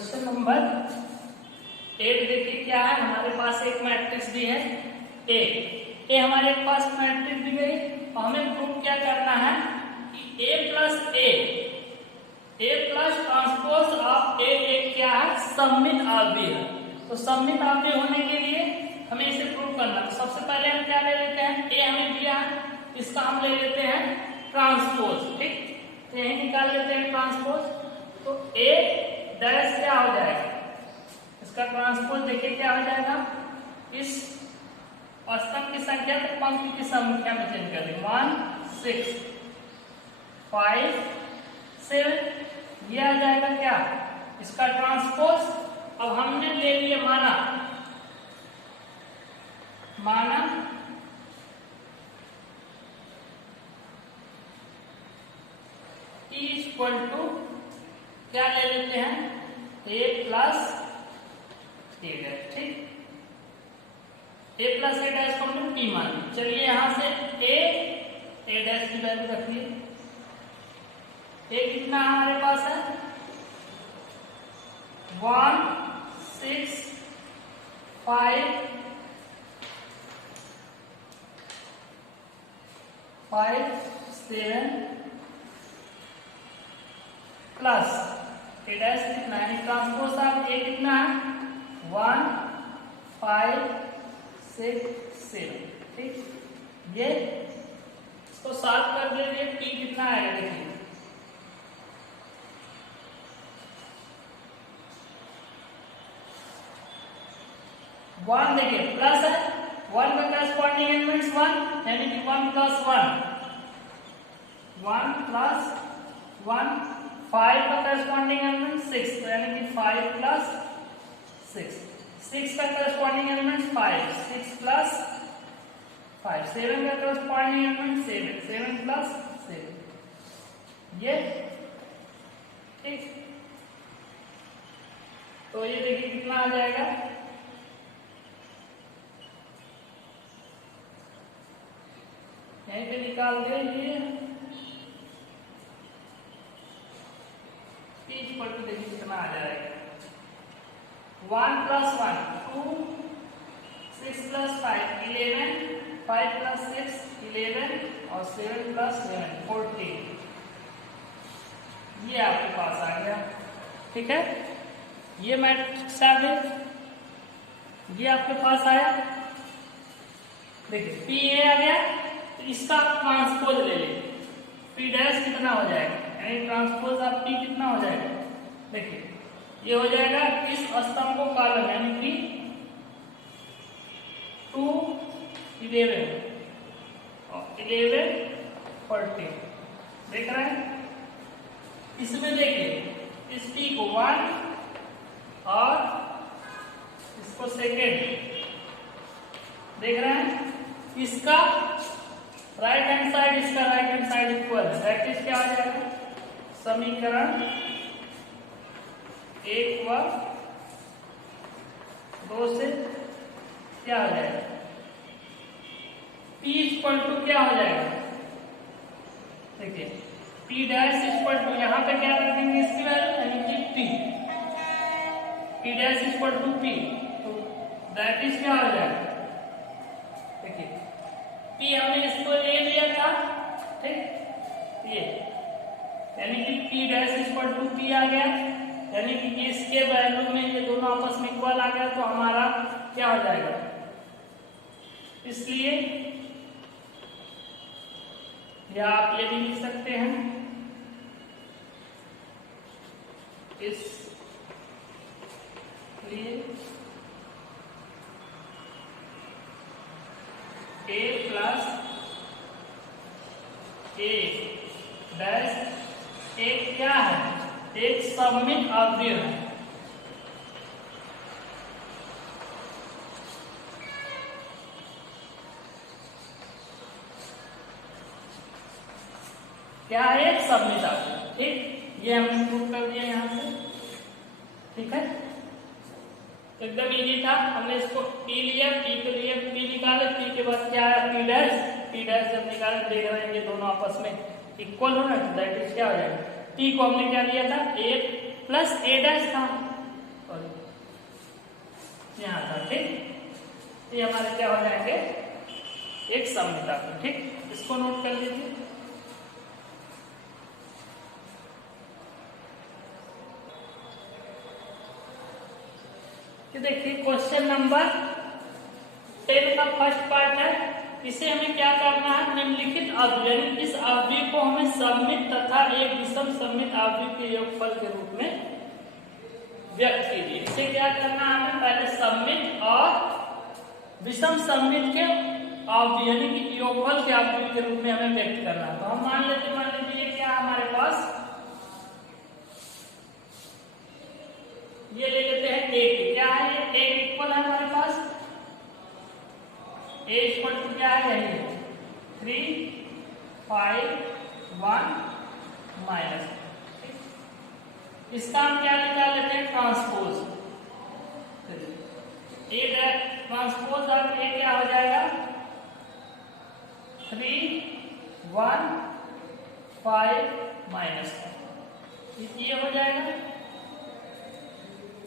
Question number 8 देखिए क्या है। हमारे पास एक मैट्रिक्स दी है ए हमारे पास मैट्रिक्स दी गई और हमें प्रूव क्या करना है कि ए प्लस ट्रांसपोज ऑफ ए एक क्या है, सममित आवृत्ति है। तो सममित आवृत्ति होने के लिए हमें इसे प्रूव करना। तो सबसे पहले हम क्या ले लेते हैं, ए हमें दिया है, इसका हम ले लेते हैं ट्रांसपोज। ठीक, तो यही निकाल लेते हैं ट्रांसपोज। तो ए डैश क्या हो जाएगा, इसका ट्रांसपोज देखिए क्या हो जाएगा, इस स्तंभ की संख्या तो पंक्ति की संख्या में चेंज कर देंगे। 1 6 5 7 ये आ जाएगा क्या, इसका ट्रांसपोज। अब हमने ले लिया माना ई इक्वल टू क्या ले लेते हैं, ए प्लस ए डैश। ठीक, ए प्लस ए डैश को हमने पी मान लिया। चलिए यहां से ए डैश की वैल्यू रखिए। ए कितना हमारे पास है, 1 6 5 7 प्लस ए डैश कितना है, ट्रांसपोज ऑफ ए कितना है, 1 5 6 7। ठीक, ये इसको सॉल्व कर देंगे, पी कितना आएगा देखिए, वन देखिए प्लस है, 1 का करस्पॉन्डिंग एलिमेंट्स 1 यानी कि 1 प्लस 1 प्लस 1, 5 का करस्पॉन्डिंग एलिमेंट 6 यानी कि 5 प्लस 6 का करस्पॉन्डिंग एलिमेंट 5 6 प्लस 5, 7 का करस्पॉन्डिंग एलिमेंट 7 प्लस 7 ये। ठीक, तो ये देखिए कितना आ जाएगा, यहीं पे निकाल दे ये देखिए कितना आ जाएगा, 1 प्लस 1 2 6 प्लस 5 11 5 प्लस 6 11 और 7 प्लस 7 14। ये आपके पास आ गया। ठीक है, ये मैट्रिक्स आ गया, ये आपके पास आया। देखिए पी ए आ गया, तो इसका ट्रांसपोज ले लेंगे, पी डैश कितना हो जाएगा, यानी ट्रांसपोज ऑफ पी कितना हो जाएगा, देखिए ये हो जाएगा इस स्तंभ को कॉलम यानी कि 2 11 और 11 14 देख रहे हैं। इसमें देखिए इस पी को 1 और इसको सेकेंड देख रहे हैं, इसका राइट हैंड साइड इसका राइट हैंड साइड इक्वल है, दैट इज क्या हो जाएगा, समीकरण 1 व 2 से क्या हो जाएगा, P इक्वल टू क्या हो जाएगा, देखिए P डैश इक्वल टू यहां पे क्या रखेंगे इसकी वैल्यू यानी कि P dash equal to P, तो दैट इज क्या हो जाएगा, देखिए P हमने इसको ले लिया था। ठीक, ये यानी कि P dash equal to P आ गया, यानी कि इसके वैल्यू में ये दोनों आपस में इक्वल आ गया, तो हमारा क्या हो जाएगा, इसलिए या आप ये भी लिख सकते हैं, इसलिए ए प्लस ए डैश एक क्या है, एक सममित अवयव है। क्या है, एक सममित अवयव। ठीक, ये हमने प्रूव कर दिया यहां से। ठीक है, एकदम इजी था, हमने इसको पी लिया, पी के लिए पी निकाले, पी के बाद क्या है पी डैश जब निकाले देख रहे हैं ये दोनों आपस में इक्वल हो ना, तो दैट इज क्या हो जाएगा, टी को हमने क्या लिया था, ए प्लस ए डैश था, यहाँ था। ठीक, ये हमारे क्या हो जाएंगे, एक सममित आव्यूह। ठीक, इसको नोट कर लीजिए। देखिए क्वेश्चन नंबर 10 का फर्स्ट पार्ट है। इसे हमें क्या करना है, निम्नलिखित आव्यूह, इस आव्यूह को हमें सममित तथा एक विषम सममित आव्यूह के योगफल के रूप में व्यक्त कीजिए। इसे क्या करना है, हमें पहले सममित और विषम सममित के आव्यूह यानी कि योगफल के आव्यूह के रूप में हमें व्यक्त करना है। तो हम मान लीजिए क्या हमारे पास, ये ले लेते हैं a, क्या है ये, a इक्वल है हमारे पास, a इक्वल टू क्या है, यही है 3, 5, 1 माइनस। इसका हम क्या निकाल लेते हैं, transpose. a transpose of a क्या हो जाएगा, 3, 1, 5 माइनस, ये हो जाएगा।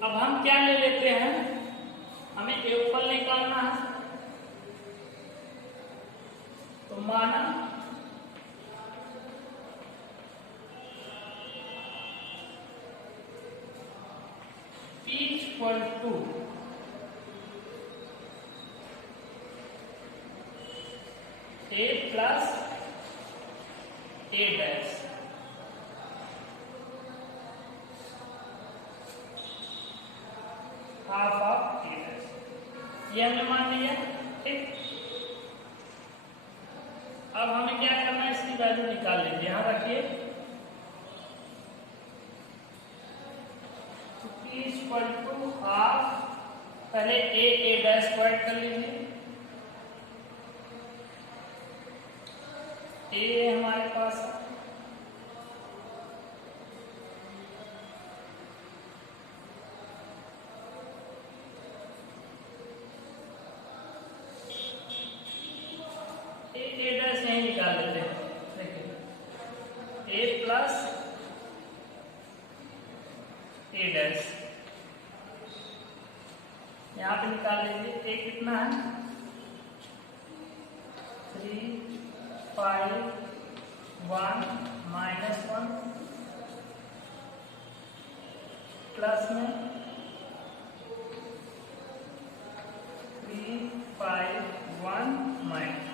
अब हम क्या ले लेते हैं, हमें योगफल निकालना है। तो माना P equal to a plus a dash, half of a dash, ये हमने मान लिया। ठीक, अब हमें क्या करना है, इसकी वैल्यू निकाल लीजिए, यहां रखिए। P इक्वल टू हाफ, पहले a डैश स्क्वायर कर लीजिए। a हमारे पास a डैश यही निकाल लेते हैं। देखिए a प्लस a डैश यहाँ पे निकाल लीजिए। a कितना है, 3, 5, 1 माइनस 1 प्लस में 3, 5, 1 माइनस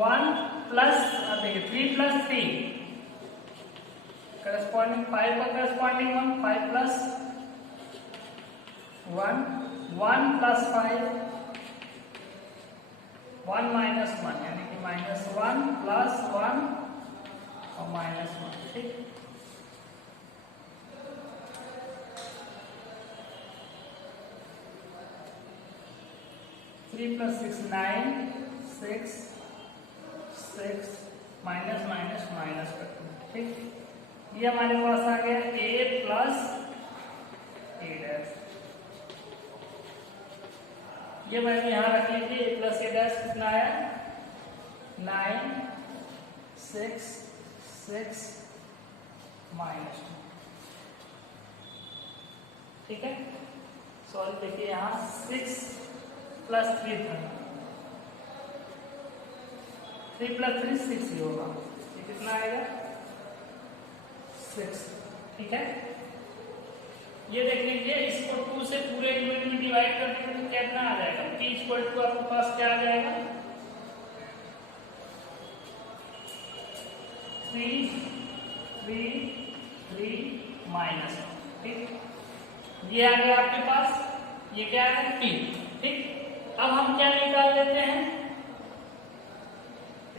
1 प्लस, देखिए 3 प्लस 3 करस्पॉन्डिंग 5 का करस्पॉन्डिंग 1, 5 प्लस 1, 1 प्लस 5, 1 माइनस 1 यानी कि -1 प्लस 1 और -1। ठीक, three plus 6 9, 6 6 minus minus minus करते हैं। ठीक, ये हमारे पास आ गया a प्लस a डैश, ये वैल्यू यहाँ रख लीजिए। a प्लस a डैश कितना आया, 9, 6 6 माइनस 2। ठीक है, सॉल्व देखिए यहाँ 6 प्लस 3 था, 3 प्लस 3 6 ही होगा, ये कितना आएगा 6। ठीक है, ये देख लीजिए, इसको 2 से पूरे यूनिट में डिवाइड कर देंगे तो कितना आ जाएगा, p इक्वल टू आपके पास क्या आ जाएगा, 3 3 3 माइनस। ठीक, ये आ गया आपके पास, ये क्या है p। ठीक, अब हम क्या निकाल लेते हैं,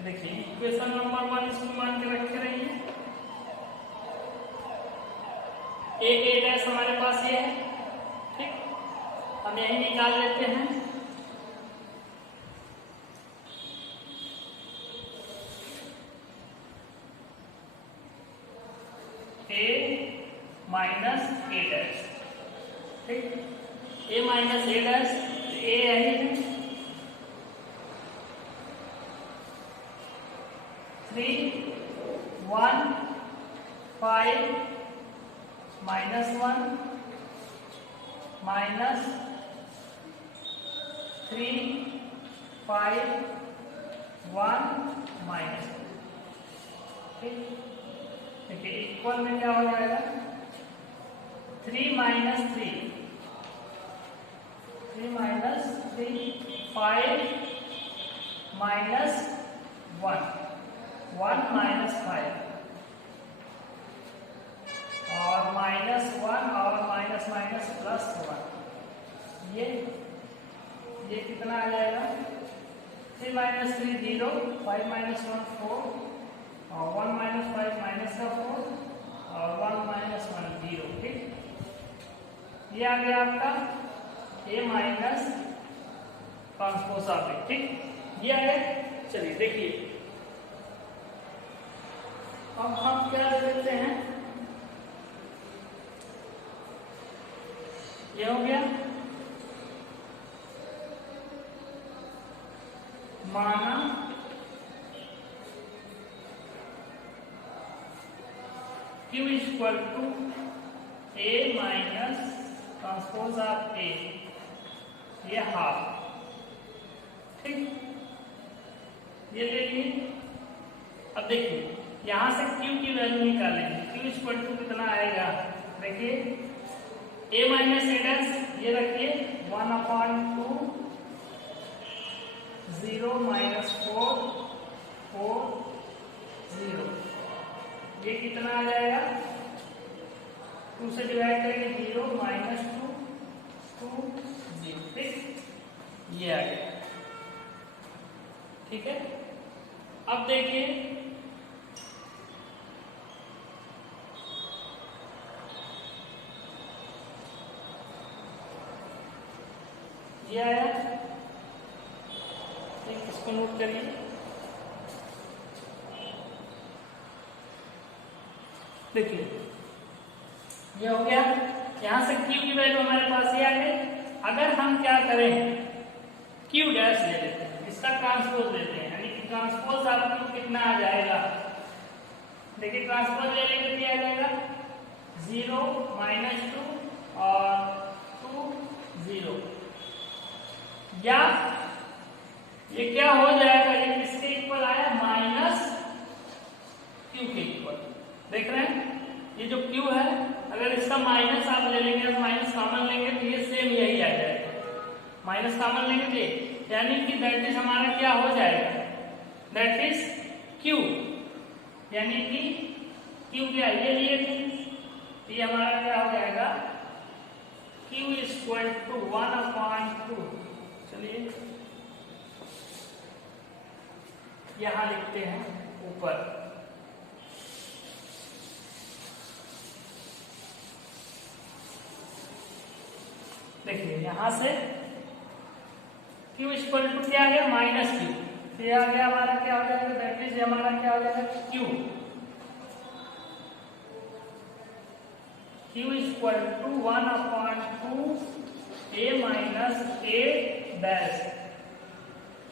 देखिए इक्वेशन नंबर 1 इसको मान के रखे रहिए। a डैश हमारे पास ये है। ठीक, हम यही निकाल लेते हैं। a minus a dash. ठीक, a minus a dash, a यही है 3, 1, 5, -1 -3 5 1 -2। ठीक, देखिए इक्वल में क्या हो जाएगा 3 - 3 3 - 3 5 -1 1 -5 और -1 और माइनस माइनस +1। ये कितना आ जाएगा 3 - 3 0 5 - 1 4 और 1 - 5 -4 और 1 - 1 0। ठीक, ये आ गया आपका A minus transpose of A। ठीक, ये आ गया। चलिए देखिए अब हम क्या देखते हैं, ये हो गया माना Q equal to A minus transpose of A, ये हाफ। ठीक, ये ले लिए। अब देखिए यहां से Q की वैल्यू निकालेंगे। Q इक्वल टू कितना आएगा, देखिए A माइनस A डैश, ये रखिए 1/2 0 - 4 4 0। ये कितना आ जाएगा 2 से डिवाइड करेंगे 0 - 2 2 0। ठीक, ये आ गया। ठीक है, अब देखिए ये आया। इसको नोट करिए। देखिए ये हो गया, यहां से Q की वैल्यू हमारे पास ये आ गई। अगर हम क्या करें Q डैश ले लेते हैं, इसका ट्रांसपोज लेते हैं, यानी कि ट्रांसपोज आपको कितना आ जाएगा, देखिए ट्रांसपोज ले लेंगे क्या आ जाएगा 0 - 2 और 2 0। या ये क्या हो जाएगा, ये किसके इक्वल आया -Q के इक्वल। देख रहे हैं ये जो Q है, अगर इसका माइनस आप ले लेंगे, माइनस कॉमन लेंगे तो ये सेम यही आ जाएगा। माइनस कॉमन लेंगे तो यानी कि दैट इज हमारा क्या हो जाएगा, दैट इज Q, यानी कि Q क्या ये लिए थे, ये हमारा क्या हो जाएगा Q इक्वल टू 1/2। चलिए यहां लिखते हैं ऊपर, देखिए यहां से Q इक्वल टू क्या आ गया -Q, तो ये आ गया हमारा क्या हो जाएगा, दैट इज हमारा क्या हो जाएगा Q equal to 1/2 A minus A dash,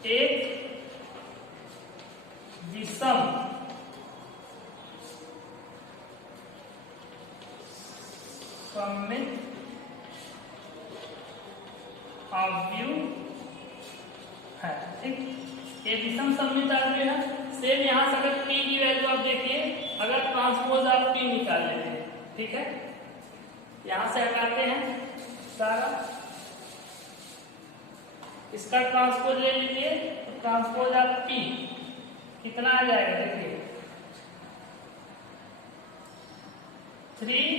एक विषम सममित अवयव है। ठीक, ये विषम सममित अवयव है। सेम यहां से अगर P की वैल्यू आप देखिए, अगर ट्रांसपोज आप P निकाल लेते हैं, ठीक है, यहां से हटाते हैं सारा, इसका ट्रांसपोज ले लीजिए, तो ट्रांसपोज ऑफ P कितना आ जाएगा, देखिए 3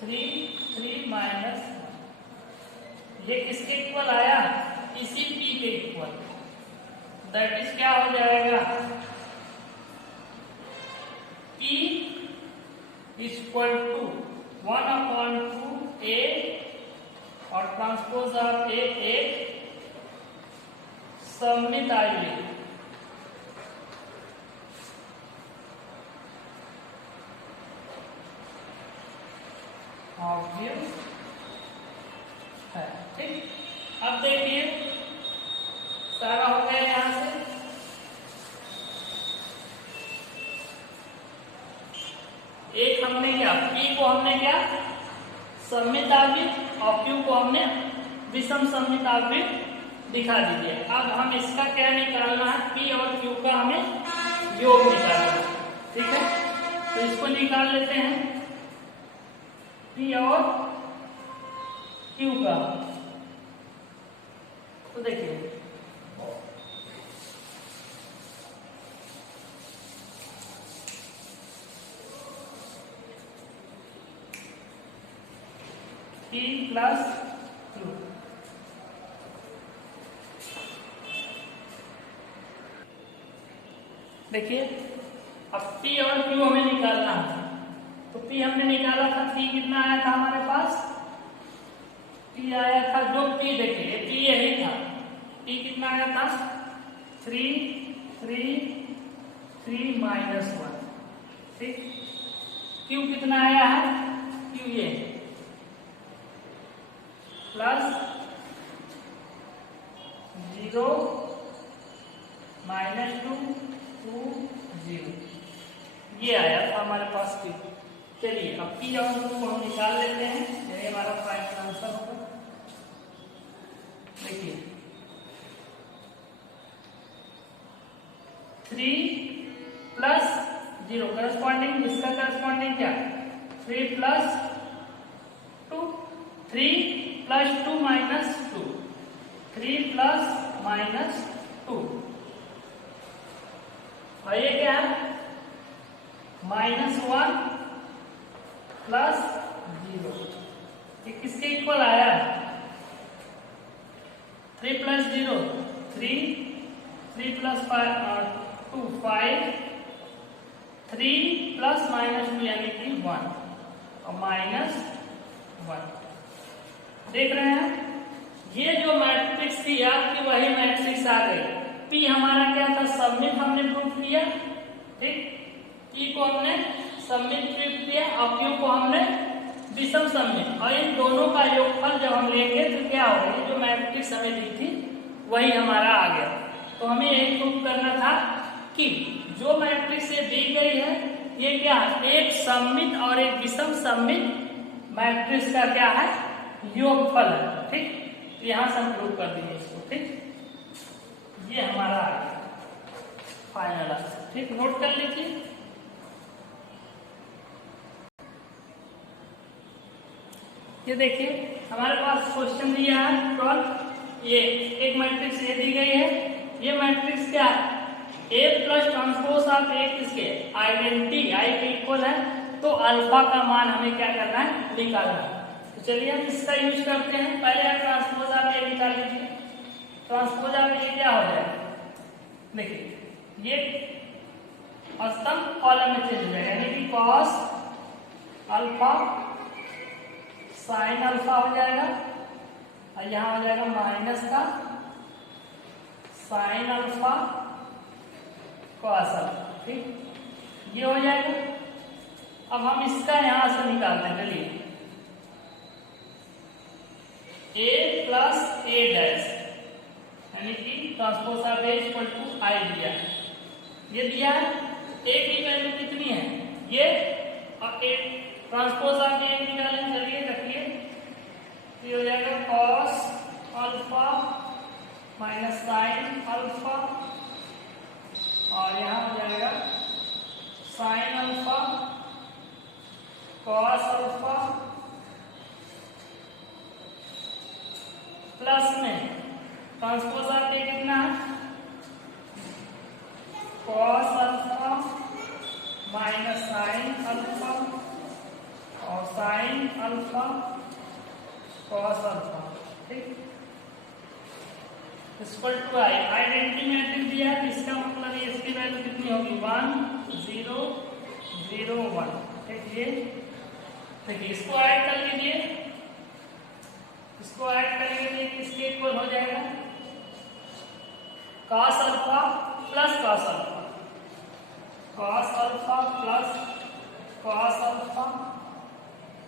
3 3 -1। ये किसके इक्वल आया, इसी P के इक्वल, दैट इज क्या हो जाएगा P इक्वल टू 1/2 A और ट्रांसपोज ऑफ A एक सममित अवयव। है। ठीक, अब देखिए सारा हो गया यहां से। एक हम हमने क्या P को हमने क्या सममित आवृत्त और Q को हमने विषम सममित आवृत्त दिखा दीजिए। अब हम इसका क्या निकालना है, P और Q का हमें योग निकालना है, ठीक है। तो इसको निकाल लेते हैं P और Q का। तो देखिए P प्लस Q, देखिए अब P और Q हमें निकालना है। तो P हमने निकाला था, P कितना आया था हमारे पास, P आया था जो P देखिए P यही था, P कितना आया था 3 3 3 माइनस 1, ठीक। Q कितना आया है, Q ये प्लस 0 माइनस 2 2 0, ये आया था हमारे पास Q। चलिए अब P और Q को हम निकाल लेते हैं, यही हमारा फाइनल आंसर होगा। देखिए 3 प्लस 0 करस्पॉन्डिंग, इसका करस्पॉन्डिंग क्या 3 plus 2, 3 plus 2 minus 2, 3 plus minus 2, और ये क्या है माइनस 1 प्लस 0, ये किसके इक्वल आया है 3 प्लस 0 3, 3 प्लस 2 5, 3 प्लस माइनस 2 यानी कि 1 और माइनस 1। देख रहे हैं ये जो मैट्रिक्स थी आपकी वही मैट्रिक्स आ गई। P हमारा क्या था सममित, हमने प्रूफ किया, ठीक। P को हमने सममित प्रूफ किया और Q को हमने विषम सममित, और इन दोनों का योगफल जब हम लेंगे तो क्या होगा, जो मैट्रिक्स हमें दी थी वही हमारा आ गया। तो हमें यही प्रूफ करना था कि जो मैट्रिक्स ये दी गई है ये क्या है, एक सममित और एक विषम सममित मैट्रिक्स का क्या है योगफल है, ठीक। तो यहां से हम प्रूव कर देंगे इसको, ठीक। ये हमारा आ गया फाइनल आंसर, ठीक। नोट कर लीजिए। ये देखिए हमारे पास क्वेश्चन दिया है 12, ये एक मैट्रिक्स ए दी गई है, ये मैट्रिक्स क्या है ए प्लस ट्रांसपोज ऑफ ए किसके आइडेंटिटी आई के इक्वल है, तो अल्फा का मान हमें क्या करना है निकालना है। तो चलिए हम इसका यूज करते हैं। पहले आप ट्रांसपोज ऑफ ए निकाल लीजिए। ट्रांसपोज ऑफ ए क्या हो जाएगा, देखिए ये स्तंभ कॉलम में चेंज हो जाएगा, यानी कि कॉस अल्फा साइन अल्फा हो जाएगा, और यहां हो जाएगा माइनस का साइन अल्फा कॉस अल्फा, ठीक। ये हो जाएगा। अब हम इसका यहां से निकालते हैं, चलिए a प्लस ए डैश, यानी कि transpose of A equal to I दिया है, ये दिया है। ए की वैल्यू कितनी है ये, और ए ट्रांसपोज ऑफ ए निकालें, चलिए रखिए, ये हो जाएगा cos alpha minus sine alpha, और यहाँ हो जाएगा sine alpha cos alpha, plus में ट्रांसपोज ऑफ ए कितना है cos alpha minus sine alpha और साइन अल्फा कॉस अल्फा, ठीक। Equal to I, identity matrix दिया है, इसका मतलब इसकी वैल्यू कितनी होगी 1 0 0 1, ठीक। ये देखिए इसको ऐड कर लीजिए, इसको ऐड करेंगे तो किसके इक्वल हो जाएगा cos alpha plus cos alpha, cos alpha plus cos alpha,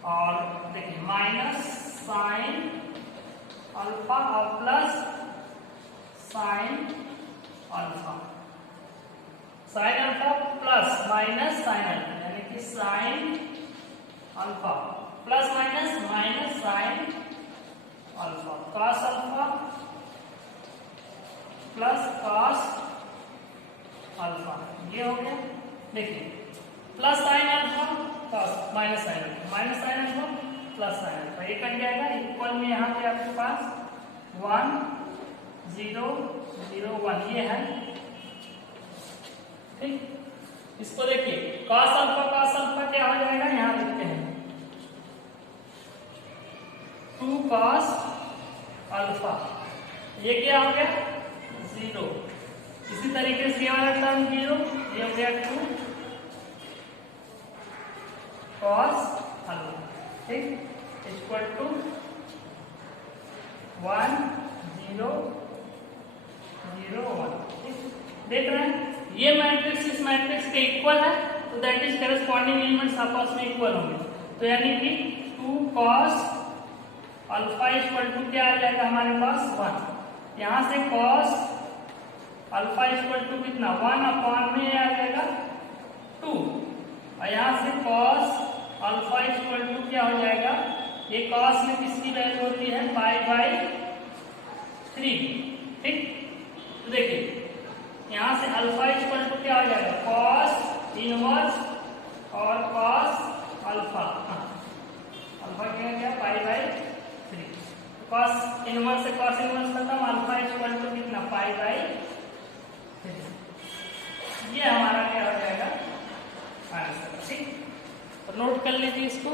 और देखिए माइनस साइन अल्फा और plus sine alpha, sine alpha plus minus sine alpha, यानी कि sine alpha plus minus minus sine alpha cos alpha plus cos alpha, ये हो गया। देखिए plus sign alpha cos minus sine alpha plus sine alpha, ये cut जाएगा। Equal में यहाँ पे आपके पास 1 0 0 1 ये है, ठीक। इसको देखिए कॉस अल्फा क्या हो जाएगा, यहाँ लिखते हैं 2 कॉस अल्फा, ये क्या हो गया 0। इसी तरीके से ये वाला टर्म 0, ये हो गया 2 कॉस अल्फा, ठीक, इक्वल टू 1 0 0 1, ठीक। देख रहे हैं ये मैट्रिक्स इस मैट्रिक्स के इक्वल है, तो दैट इज करस्पॉन्डिंग एलिमेंट्स आपस में इक्वल होंगे। तो यानी कि 2 cos अल्फा इक्वल टू क्या आ जाएगा हमारे पास 1। यहां से cos अल्फा इक्वल टू कितना 1 अपॉन में आ जाएगा 2, और यहां से cos अल्फा इक्वल टू क्या हो जाएगा, ये cos में किसकी वैल्यू होती है पाई बाई 3, ठीक। तो देखिए यहां से अल्फा इक्वल टू क्या हो जाएगा cos इनवर्स और cos अल्फा, अल्फा क्या गया पाई बाई 3, cos इनवर्स से cos इनवर्स खत्म, अल्फा इक्वल टू कितना पाई बाई 3, ये हमारा क्या हो जाएगा आंसर, ठीक। तो नोट कर लीजिए इसको।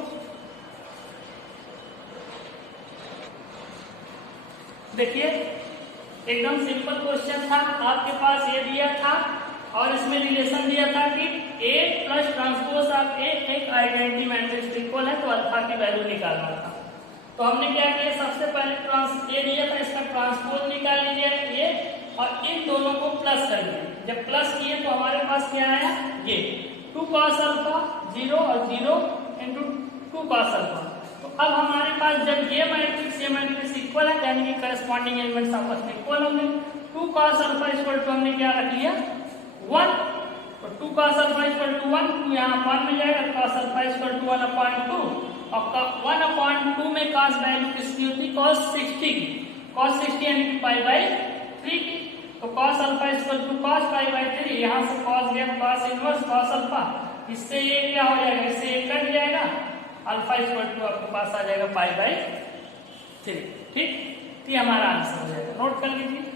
देखिए एकदम सिंपल क्वेश्चन था, आपके पास ये दिया था और इसमें रिलेशन दिया था कि A plus transpose of A एक आइडेंटिटी मैट्रिक्स इक्वल है, तो अल्फा की वैल्यू निकालना था। तो हमने क्या किया, सबसे पहले A दिया था, इसका ट्रांसपोज निकाल लिया A और इन दोनों को प्लस कर दिया। जब प्लस किए तो हमारे पास क्या आया, ये 2 cos अल्फा 0 और 0 इंटू 2 cos अल्फा। तो अब हमारे पास जब ये मैट्रिक्स इक्वल है, यानी कि करस्पॉन्डिंग एलिमेंट्स आपस में इक्वल होंगे। 2 cos अल्फा इक्वल टू हमने क्या रख लिया 1, तो 2 cos अल्फा इक्वल टू 1, 2 यहाँ अपॉन में जाएगा, cos अल्फा इक्वल टू 1/2, और 1/2 में cos वैल्यू किसकी होती है cos 60 की, cos 60 यानी कि पाई बाई 3 की। तो cos alpha equal to cos pi by 3, यहाँ से cos गया cos इनवर्स cos अल्फा, इससे ये क्या हो जाएगा, इससे ये कट जाएगा, अल्फा इक्वल टू आपके पास आ जाएगा पाई बाई 3, ठीक। ये हमारा आंसर हो जाएगा, नोट कर लीजिए।